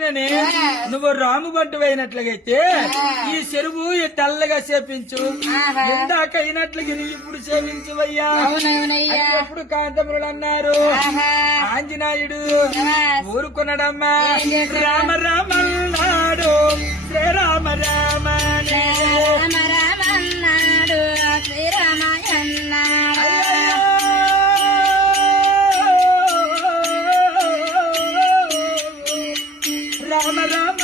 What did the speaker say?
అంటున్నానే నువ్వు రాము బంటు అయినట్లయితే ఈ చెరువు తెల్లగా సేపించు ఇందాక అయినట్లుగా ఇప్పుడు సేవించువయ్యా. అప్పుడు కాంతములు అన్నారు ఆంజనేయుడు ఊరుకున్నాడమ్మా. రామ రామ అన్నాడు శ్రీరామ రామ రామన్నాడు శ్రీరామ అన్నాడు. రామ రామ